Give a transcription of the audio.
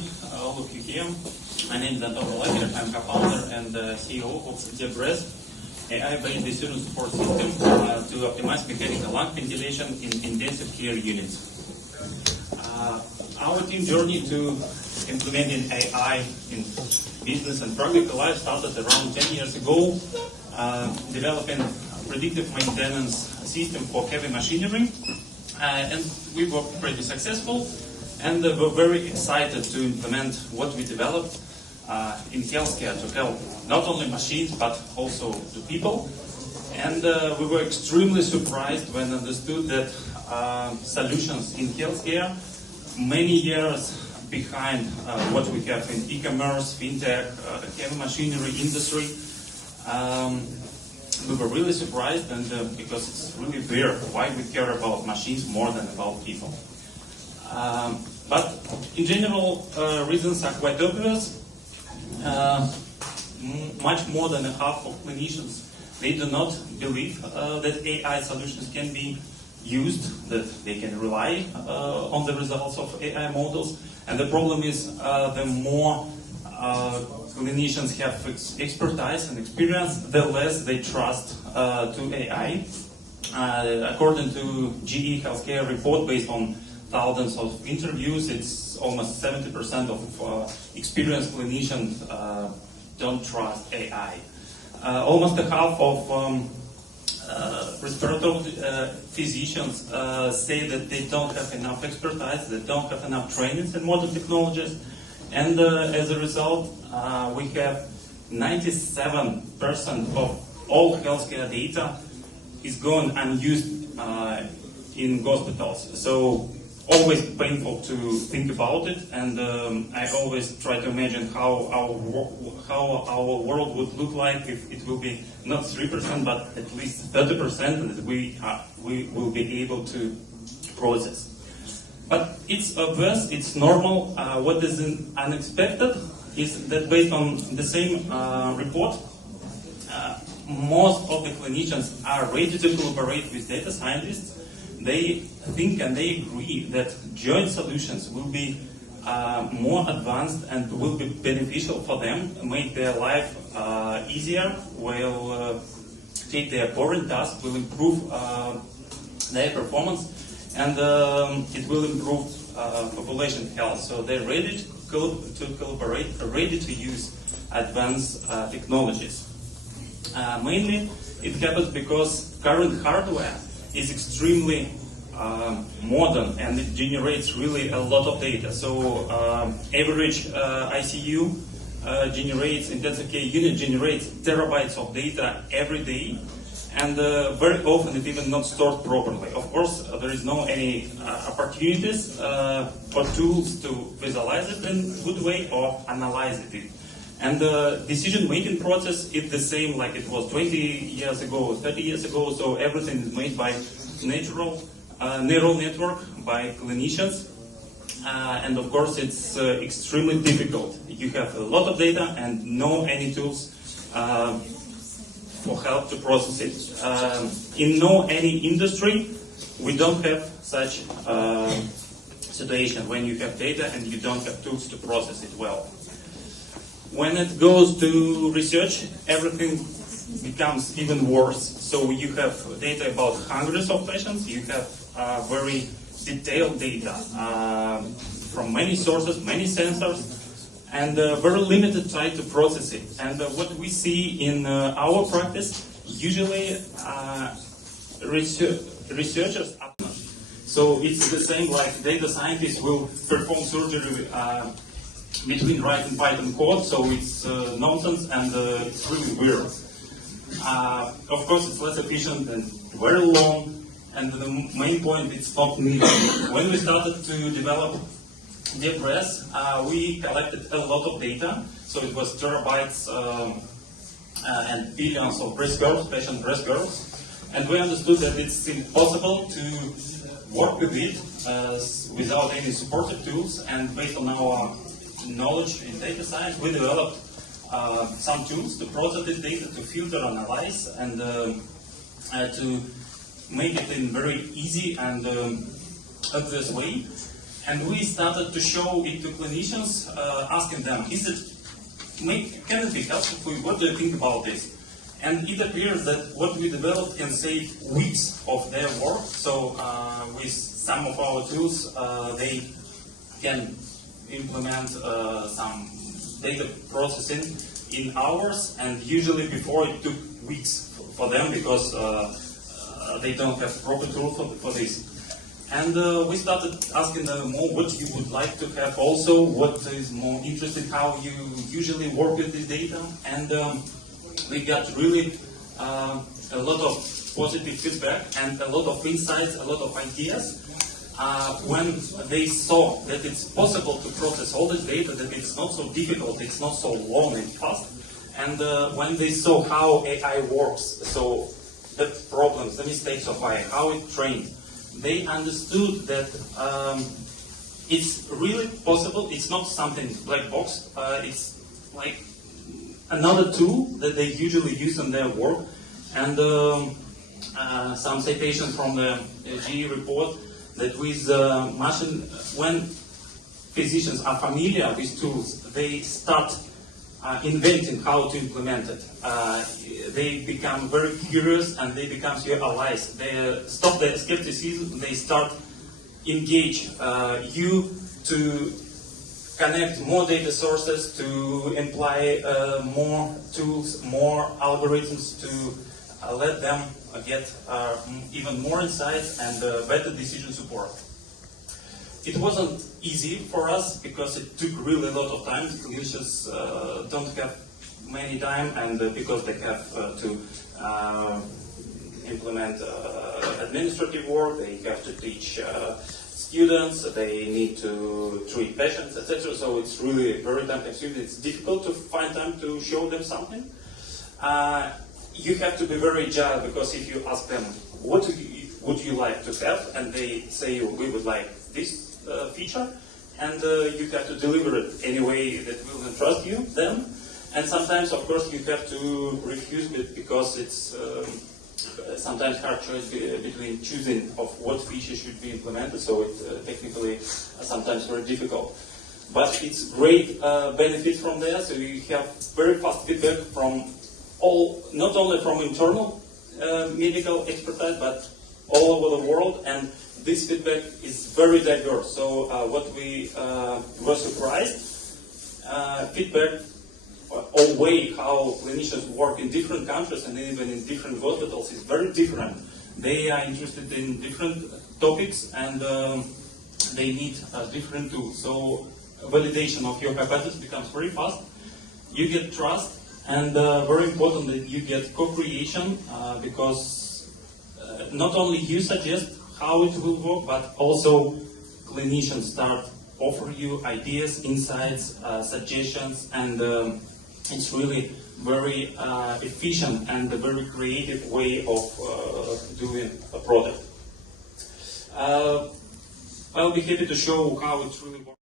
see all of you here. My name is Anton Balakirev. I'm co-founder and CEO of DebRes, AI-based decision support system to optimize mechanical lung ventilation in intensive care units. Our team journey to implementing AI in business and practical life started around 10 years ago, developing a predictive maintenance system for heavy machinery, and we were pretty successful, and we're very excited to implement what we developed in healthcare to help not only machines but also the people. And we were extremely surprised when understood that solutions in healthcare many years behind what we have in e-commerce, fintech, heavy machinery industry. We were really surprised, and because it's really weird why we care about machines more than about people. But in general, reasons are quite obvious. Much more than half of clinicians, they do not believe that AI solutions can be used, that they can rely on the results of AI models. And the problem is the more clinicians have expertise and experience, the less they trust to AI. According to GE Healthcare report, based on thousands of interviews, it's almost 70% of experienced clinicians don't trust AI. Almost a half of respiratory physicians say that they don't have enough expertise, they don't have enough trainings in modern technologies, and as a result, we have 97% of all healthcare data is going unused in hospitals. So always painful to think about it, and I always try to imagine how our world would look like if it will be not 3% but at least 30% that we will be able to process. But it's obvious, it's normal. What is unexpected is that based on the same report, most of the clinicians are ready to collaborate with data scientists. They think and they agree that joint solutions will be more advanced and will be beneficial for them, make their life easier, will take their current tasks, will improve their performance, and it will improve population health. So they're ready to collaborate, ready to use advanced technologies. Mainly, it happens because current hardware is extremely modern, and it generates really a lot of data. So average ICU intensive care unit generates terabytes of data every day, and very often it even not stored properly. Of course, there is no any opportunities or tools to visualize it in a good way or analyze it. And the decision-making process is the same like it was 20 years ago, 30 years ago, so everything is made by neural network, by clinicians. And of course, it's extremely difficult. You have a lot of data and no any tools for help to process it. In no any industry, we don't have such situation when you have data and you don't have tools to process it well. When it goes to research, everything becomes even worse. So you have data about hundreds of patients, you have very detailed data from many sources, many sensors, and very limited time to process it. And what we see in our practice, usually researchers, so it's the same like data scientists will perform surgery between writing Python code, so it's nonsense and it's really weird. Of course, it's less efficient and very long, and the main point, it's not needed. When we started to develop DebRes, we collected a lot of data, so it was terabytes and billions of breast curves, patient breast curves, and we understood that it's impossible to work with it without any supportive tools, and based on our knowledge in data science, we developed some tools to process this data, to filter, analyze, and to make it in very easy and obvious way. And we started to show it to clinicians, asking them, can it be helpful for you? What do you think about this? And it appears that what we developed can save weeks of their work. So with some of our tools, they can implement some data processing in hours, and usually before it took weeks for them because they don't have proper tool for this. And we started asking them more what you would like to have also, what is more interesting, how you usually work with this data. And we got really a lot of positive feedback and a lot of insights, a lot of ideas. When they saw that it's possible to process all this data, that it's not so difficult, it's not so long and fast. And when they saw how AI works, so the problems, the mistakes of AI, how it trained, they understood that it's really possible. It's not something black box. It's like another tool that they usually use in their work. And some citation from the GE report that with machine, when physicians are familiar with tools, they start inventing how to implement it. They become very curious and they become your allies. They stop their skepticism, they start engage you to connect more data sources, to imply more tools, more algorithms, to let them get even more insights and better decision support. It wasn't easy for us because it took really a lot of time. Clinicians don't have many time, and because they have to implement administrative work, they have to teach students, they need to treat patients, etc. So it's really very time consuming. It's difficult to find time to show them something. You have to be very agile, because if you ask them, what would you like to have, and they say, we would like this feature, and you have to deliver it any way that will entrust you them. And sometimes, of course, you have to refuse it because it's sometimes hard choice between choosing of what feature should be implemented. So it's technically sometimes very difficult. But it's great benefit from there. So you have very fast feedback from not only from internal medical expertise, but all over the world. And this feedback is very diverse. So what we were surprised, feedback or way how clinicians work in different countries and even in different hospitals is very different. They are interested in different topics, and they need different tools. So validation of your hypothesis becomes very fast. You get trust, and very important that you get co-creation, because not only you suggest how it will work, but also clinicians start offer you ideas, insights, suggestions, and it's really very efficient and a very creative way of doing a product. I'll be happy to show how it really works.